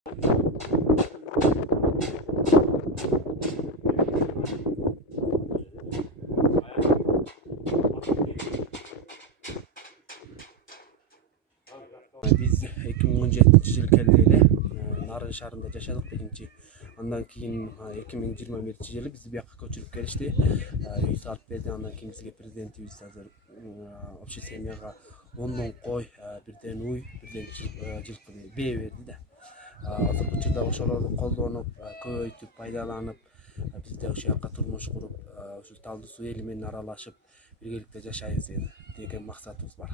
Biz 2017 yıl kelleyle Nарын şahrında yaşadık birinci. Ondan keyin 2021 yılı bizi bir yakka köçürüp gelişti. Uy salıp berdi. Ondan keyin bizge prezidentimiz hazır общий семьяга 10 koy, birden uy, birden жылкы бээ берди да. Азыркы учурда ошолорду колдонуп, көбөйтүп, пайдаланып, биз де ошол жакка турмуш куруп, ушул Талды суу эли менен аралашып, биргеликте жашайбыз деген максатыбыз бар.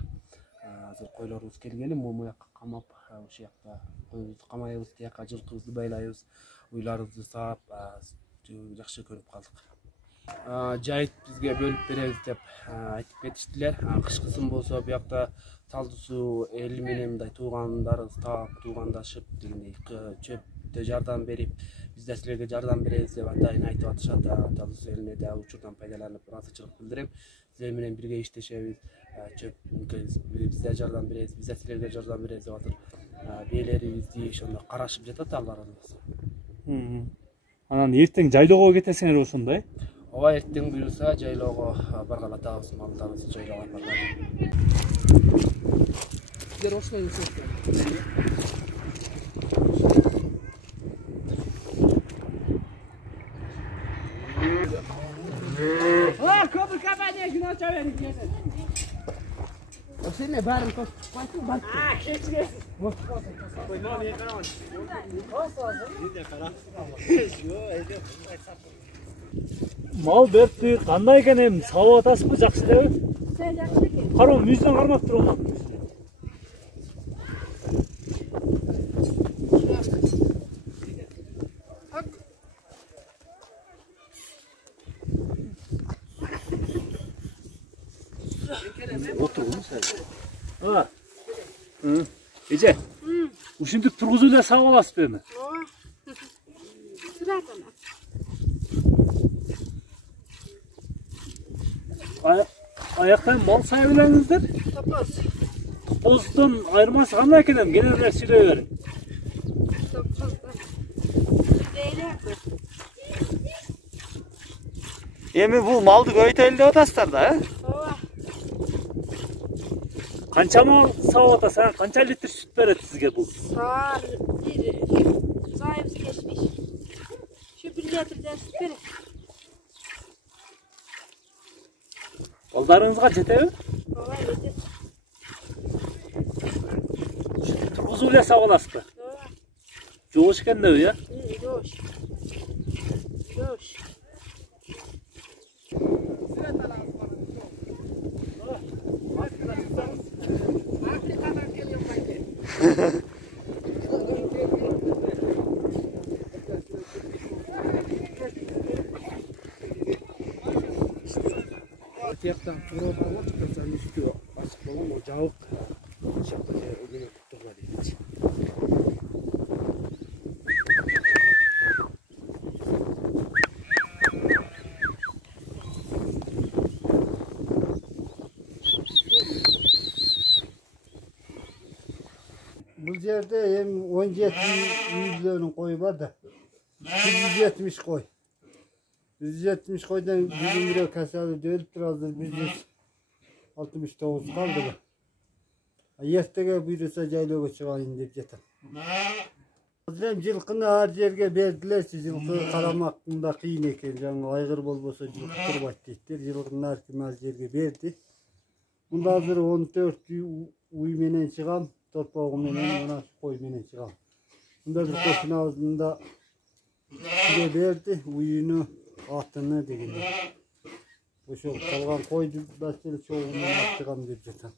Азыр койлорубуз келгели, могу жакка камап, ошол жакта койбузду камайбыз, тияка жылкыбызды байлайбыз, уйларыбызды саап, жакшы көрүп калдык. Жайыт бизге бөлүп беребиз деп айтып кетиштилер. Кышкысын болсо буякта Талды суу эли менен мындай туугандарыбыз таап, туугандашып дегендей чөптө жардам берип, биз да силерге жардам беребиз деп атайын айтып атышат. Талды суу элине да учурдан пайдаланып ыраазычылык билдирем. Силер менен бирге иштешебиз, биз да жардам беребиз, биз да силерге жардам беребиз деп атыр. Бээлерибизди ошондо карашып жатат алар арасында. Анан эртең жайлоого кетесиңер ошондой? Ооба, эртең буюрса жайлоого баргалы атабыз, малдарыбызды жайлоого алып баргалы. Сиздер ошондой элесиңер. Көбүр компания күн ача бериңиз. Ошоне баарын тосуп чыкпайсың, бар. Кечиресиз. Коймо, мен карабам. Мал берипти, кандай экен эми сабап атасызбы, жакшы элеби? Жакшы экен. Кароо, мүйүздөн кармап турган. Эже. Ушинтип тургузуп эле сабап аласызбы эми? Ооба. Сыратана. Аяктан мал сая билеңиздер? Топоз. Топоздон айырмасы кандай экен эми? Кененирээк сүйлөй бериң. Топоздон. Эми бул малды көбөйтөлү деп атасыздар да, Ооба. Канча мал сабап атасың? Канча литр сүт берет сизге бул? Зайыбыз кечпейт. Şu 1 litrden süt berет. Балдарыңызга жетеби? Ооба, жетет. Тургузуп эле сабап аласызбы? Ооба. Жоош экен деби, э? Жоош. Жоош. Тияктан туроо барып чыккан үстү ачык болгон, о жабык. Ошондо өзүнө туттурма дейт. Бул жерде эми 17 үйдөнүн кою бар да. 170 кой. 170 койдон бүгүн бирөө касабы өлүп турат, 169 калды. Эртеге буйруса жайлоого чыгайын деп жатам. Азыр эми жылкыны ар жерге бердилерчи, жылкы карамакында кыйын экен. Жаңы айгыр болбосо жылкы турбайт дейттер. Жылкыны ар ким ар жерге берди. Мында азыр 14 уй менен чыгам. Torpağım menен, mana koy menен çıkalım. Bunda bir koşun ağzında size verdi, uyunu, atını degende. Bu şu kalgan koydu, başları çoğundan attıgan bir cetan.